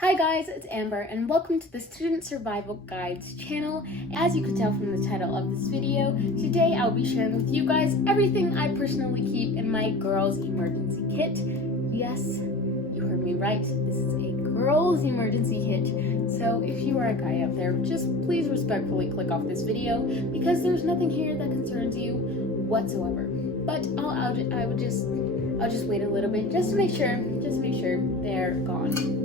Hi guys, it's Amber and welcome to the Student Survival Guides channel. As you can tell from the title of this video, today I'll be sharing with you guys everything I personally keep in my girls emergency kit. Yes, you heard me right, this is a girls emergency kit. So if you are a guy out there, just please respectfully click off this video because there's nothing here that concerns you whatsoever. But I'll just wait a little bit just to make sure they're gone.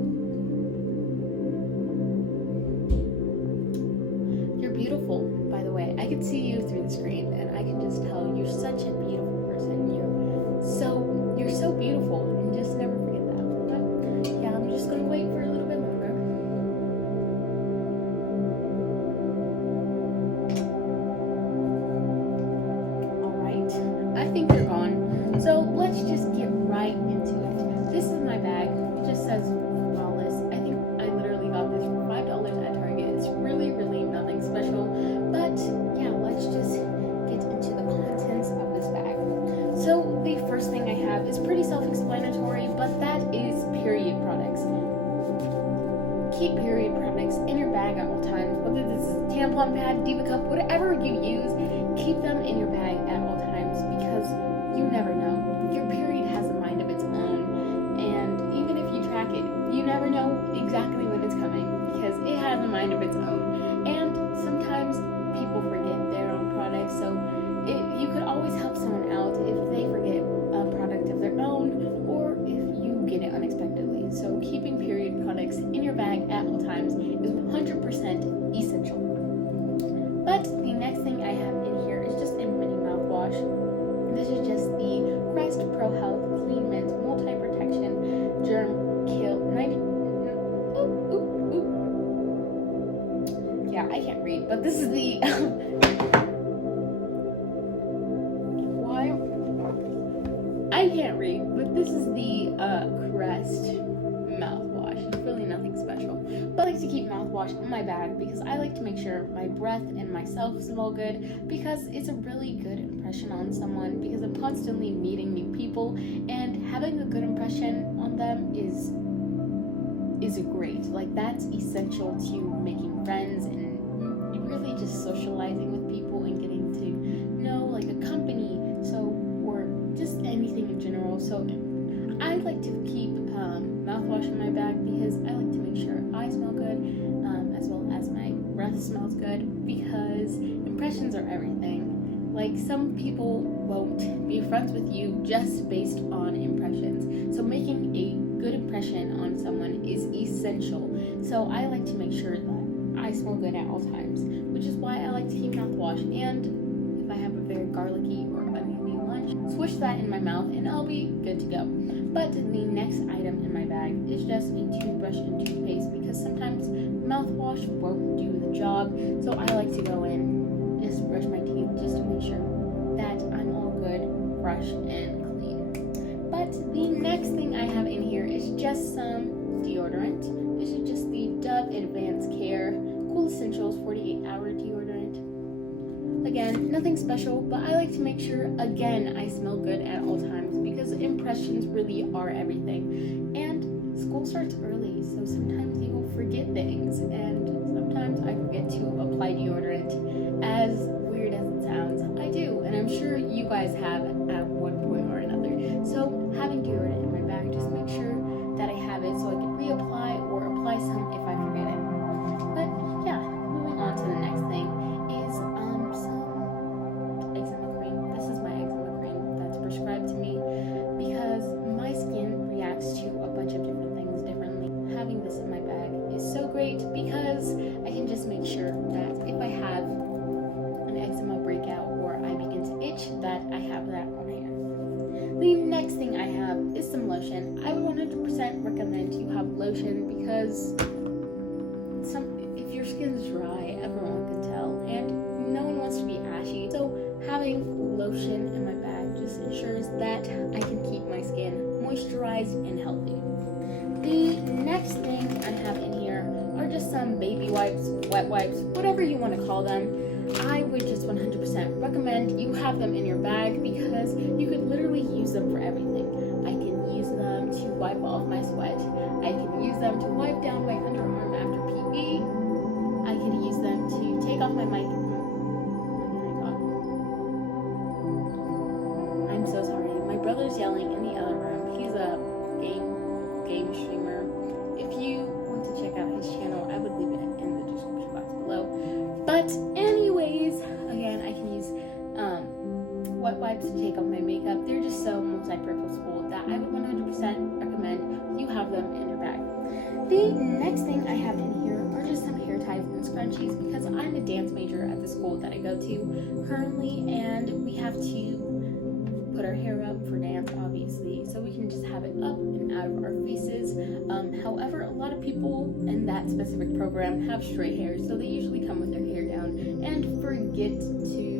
Beautiful, by the way. I can see you through the screen and I can just tell you're such a beautiful person. You're so beautiful, and just never forget that. But yeah, I'm just gonna wait for a little bit longer. Alright, I think they're gone. So let's just get right into it. This is my bag. It just says flawless. I think I literally got this for $5 at Target. It's really nothing special, but yeah, let's just get into the contents of this bag. So the first thing I have is pretty self-explanatory, but that is period products. Keep period products in your bag at all times, whether this is a tampon pad, diva cup, whatever you use, keep them in your bag at all times because you never know. Your period has a mind of its own, and even if you track it, you never know exactly when it's coming because it has a mind of its own. And sometimes people forget their own products, so you could always help someone out if they forget a product of their own or if you get it unexpectedly. So keeping period products in your bag at all times is 100% essential. But the next thing I have in here is just a mini mouthwash. This is just the Crest Pro Health Clean Mint Multi-Protection Germ Kill 90. Yeah, I can't read, but this is the why I can't read, but this is the Crest mouthwash. It's really nothing special, but I like to keep mouthwash in my bag because I like to make sure my breath and myself smell good because it's a really good impression on someone because I'm constantly meeting new people and having a good impression on them is great. Like, that's essential to making friends and really just socializing with people and getting to know like a company, so or just anything in general. So I like to keep mouthwash in my bag because I like to make sure I smell good as well as my breath smells good because impressions are everything. Like, some people won't be friends with you just based on impressions. So making a good impression on someone is essential. So I like to make sure that I smell good at all times, which is why I like to keep mouthwash. And if I have a very garlicky or oniony lunch, swish that in my mouth and I'll be good to go. But the next item in my bag is just a toothbrush and toothpaste because sometimes mouthwash won't do the job. So I like to go in, just brush my teeth just to make sure that I'm all good, fresh, and clean. But the next thing I have in here is just some deodorant. This is just the Dove Advanced Care Cool Essentials 48-hour deodorant. Again, nothing special, but I like to make sure, again, I smell good at all times because impressions really are everything. And school starts early, so sometimes you will forget things, and sometimes I forget to apply deodorant. As weird as it sounds, I do, and I'm sure you guys have at one point or another. So having deodorant in my bag, just make sure that I have it so I can reapply or apply some if I forget it. But yeah, moving on to the next thing is some eczema cream. This is my eczema cream that's prescribed to me because my skin reacts to a bunch of different things differently. Having this in my bag is so great because I can just make sure that if I have an eczema breakout or I begin to itch, that I have that on hand. The next thing I have is some lotion. I would 100% recommend you have lotion because if your skin's dry, everyone can tell, and no one wants to be ashy. So having lotion in my bag just ensures that I can keep my skin moisturized and healthy. The next thing I have in here are just some baby wipes, wet wipes, whatever you want to call them. I would just 100% recommend you have them in your bag because you could literally use them for everything. I can use them to wipe off my sweat. I can use use them to wipe down my underarm after PE. I could use them to take off my mic. I'm so sorry. My brother's yelling in the other room. He's a game streamer. If you want to check out his channel, I would leave it in the description box below. But anyways, again, I can use wet wipes to take off my makeup. They're just so multi-purposeful that I would 100% recommend you have them in your bag. The next thing I have in here are just some hair ties and scrunchies because I'm a dance major at the school that I go to currently, and we have to put our hair up for dance, obviously, so we can just have it up and out of our faces. However, a lot of people in that specific program have straight hair, so they usually come with their hair down and forget to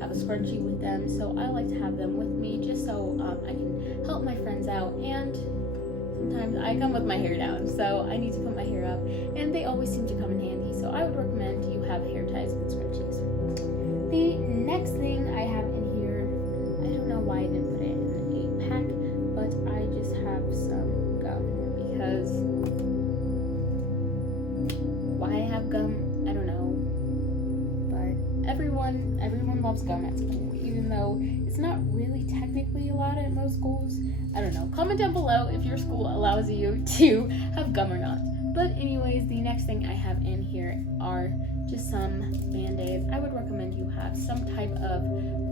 have a scrunchie with them. So I like to have them with me just so I can help my friends out, and sometimes I come with my hair down, so I need to put my hair up, and they always seem to come in handy. So I would recommend you have hair ties and scrunchies. The next thing I have in here, I don't know why I didn't put it in a pack, but I just have some gum because why I have gum, I don't know. But everyone loves gum at school, even though it's not really technically allowed at most schools. I don't know. Comment down below if your school allows you to have gum or not. But anyways, the next thing I have in here are just some band-aids. I would recommend you have some type of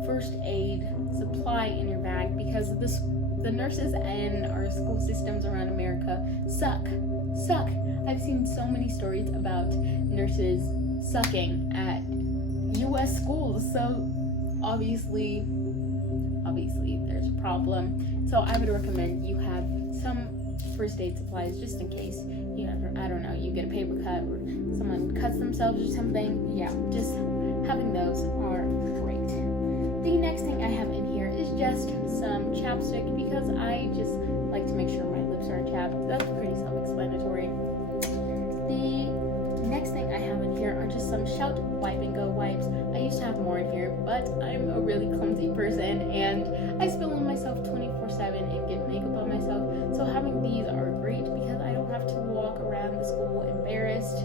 first aid supply in your bag because the nurses in our school systems around America suck. I've seen so many stories about nurses sucking at US schools, so obviously there's a problem. So I would recommend you have some first aid supplies just in case you get a paper cut or someone cuts themselves or something. Yeah, just having those are great. The next thing I have in here is just some chapstick because I just like to make sure my lips are chapped. That's pretty self-explanatory. The next thing I have in here are just some Shout Wipe and Go wipes. I used to have more in here, but I'm a really clumsy person and I spill on myself 24/7 and get makeup on myself. So having these are great because I don't have to walk around the school embarrassed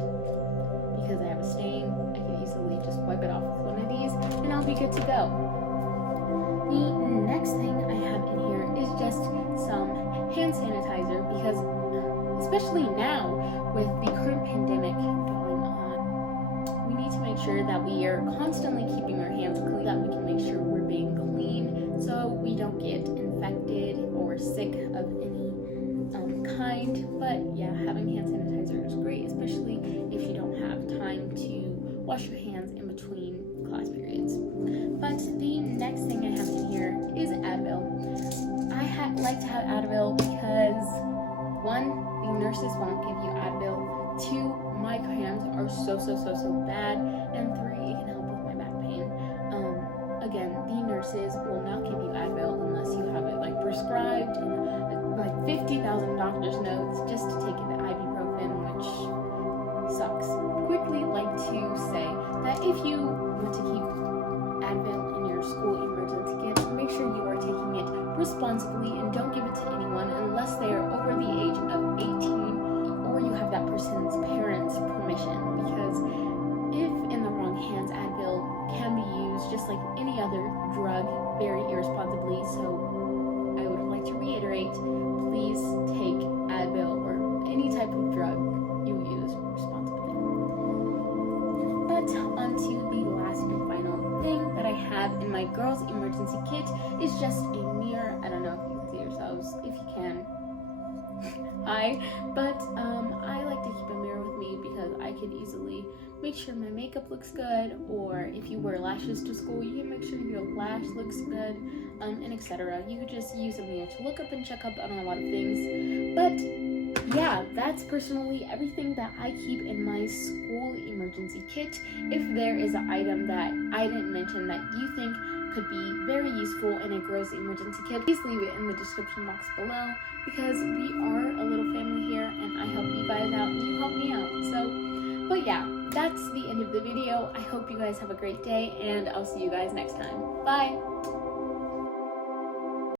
because I have a stain. I can easily just wipe it off with one of these and I'll be good to go. The next thing I have in here is just some hand sanitizer because especially now with the current pandemic going on, we need to make sure that we are constantly keeping our hands clean, that we can make sure we're being clean so we don't get infected or sick of any kind. But yeah, having hand sanitizer is great, especially if you don't have time to wash your hands in between class periods. But the next thing I have in here is Advil. I like to have Advil because one, the nurses won't give you Advil. Two, my cramps are so bad. And three, it can help with my back pain. Again, the nurses will not give you Advil unless you have it like prescribed and like 50,000 doctor's notes just to take the ibuprofen, which sucks. Quickly like to say that if you want to keep Advil in your school emergency kit, make sure you are taking it responsibly and don't give it to anyone unless they are over the age of 18 or you have that person's parents' permission, because if in the wrong hands, Advil can be used just like any other drug very irresponsibly. So I would like to reiterate, please take Advil or any type of drug you use responsibly. But on to the last and final thing that I have in my girls' emergency kit is just a mirror. I don't know if you can see yourselves. If you can, hi. But I like to keep a mirror with me because I could easily make sure my makeup looks good, or if you wear lashes to school, you can make sure your lash looks good, and etc. You could just use a mirror to look up and check up on a lot of things. But yeah, that's personally everything that I keep in my school emergency kit. If there is an item that I didn't mention that you think could be very useful in a girls' emergency kit, please leave it in the description box below, because we are a little family here and I help you guys out and you help me out. But yeah, that's the end of the video. I hope you guys have a great day and I'll see you guys next time. Bye!